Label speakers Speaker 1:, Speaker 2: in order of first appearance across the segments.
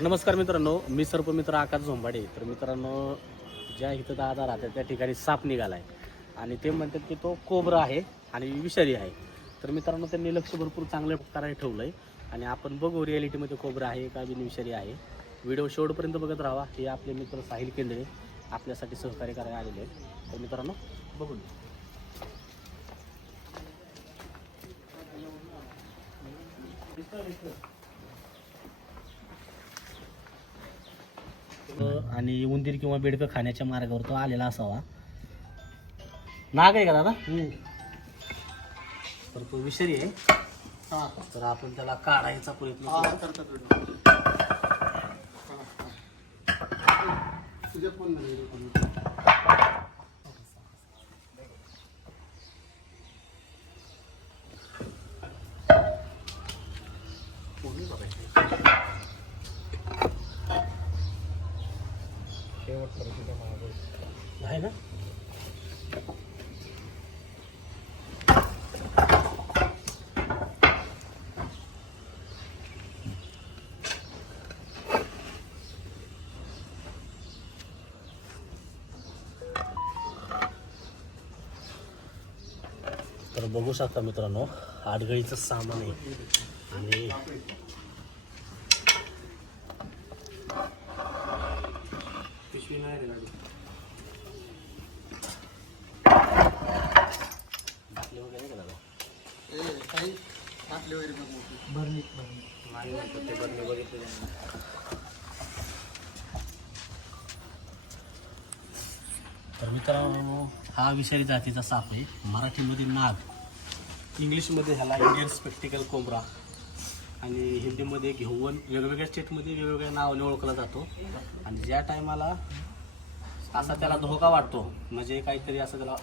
Speaker 1: तर नमस्कार मित्रांनो मी सर्पमित्र आकाश झोंबाडे. तर मित्रांनो ज्या इथं दादा राहतात त्या ठिकाणी साप निघाला आहे आणि ते म्हणतात की तो कोबरा आहे आणि विषारी आहे. तर मित्रांनो त्यांनी लक्ष भरपूर चांगल्या प्रकारे ठेवलं आहे आणि आपण बघू रिॲलिटीमध्ये कोबरा आहे का बिन विषारी आहे. व्हिडिओ शेवटपर्यंत बघत राहा. हे आपले मित्र साहिल केंद्रे आपल्यासाठी सहकार्य करायला आलेले आहेत. तर मित्रांनो बघून you. आणि उंदीर किंवा बेडकं खाण्याच्या मार्गावर तो आलेला असावा. नाग आहे का दादा? तर तो विषारी आहे. तर आपण त्याला काढायचा प्रयत्न करू. आहे ना तर बघू शकता मित्रांनो आडगळीचं सामान आहे. आणि बाटली वगैरे का दादा? नाही म्हणतात ते तर मित्रांनो हा विषारी जातीचा साप आहे. मराठीमध्ये नाग. इंग्लिशमध्ये ह्याला इंडियन स्पेक्टिकल कोंबरा आणि हिंदीमध्ये घेऊन वेगवेगळ्या स्टेटमध्ये वेगवेगळ्या नावाने ओळखला जातो. आणि ज्या टायमाला असा त्याला धोका वाटतो. म्हणजे काहीतरी असं त्याला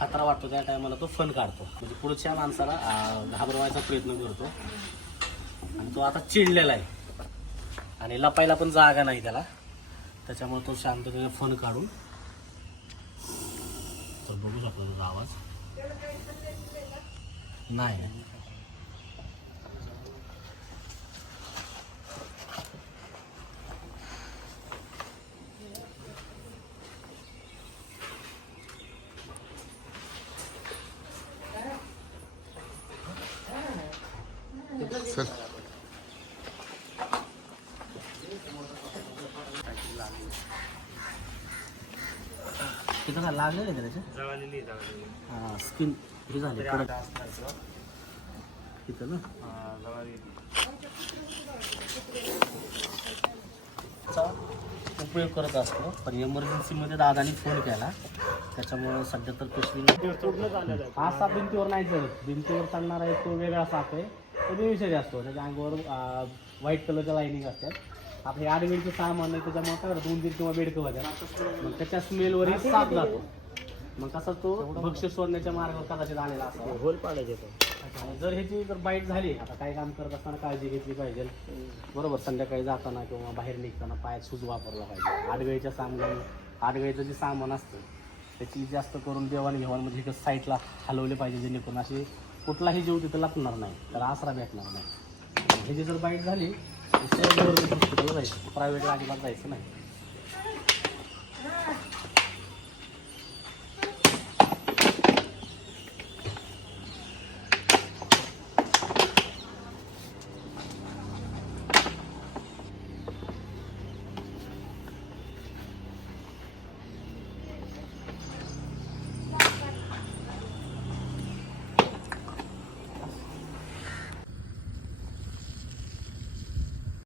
Speaker 1: खतरा वाटतो. त्या टायमाला तो फन काढतो. म्हणजे पुढच्या माणसाला घाबरवायचा प्रयत्न करतो. आणि तो आता चिडलेला आहे. आणि लपायला पण जागा नाही त्याला. त्याच्यामुळे तो शांततेने फन काढून तर बघू शकतो त्याचा आवाज. नाही. तिथं काय लागलेलं आहे का त्याच्या हा स्किन हे झाले कडक. तिथं ना? चा उपयोग करत असतो. पण इमर्जन्सीमध्ये दादानी फोन केला. त्याच्यामुळं सध्या तर पिशवी हा साप भिंतीवर नाही चढत भिंतीवर चालणारा एक तो वेगळा साप आहे. तो विषारी असतो. त्याच्या अंगावर व्हाईट कलरच्या लाईनिंग असतात. आपले आडवेळचे सामान आहे त्याच्यामुळे काय करतो उंदीर किंवा बेडकं होत्या. मग त्याच्या स्मेलवरही साप जातो. मग कसा तो भक्ष्य शोधण्याच्या मार्गावर कदाचित आलेला असतो होल पाडायचे जर ह्याची जर बाईट झाली आता काही काम करत असताना काळजी घेतली पाहिजे. बरोबर संध्याकाळी जाताना किंवा बाहेर निघताना पायात सूज वापरला पाहिजे. आडवेळच्या सामान आडवेळचं जे सामान असतं त्याची जास्त करून देवाणघेवाण म्हणजे इथं साईडला हलवले पाहिजे जेणेकरून असे कुठलाही जीव तिथं लागणार नाही तर आसरा भेटणार नाही. ह्याची जर बाईट झाली प्रायव्हेट गाडी जायचं नाही.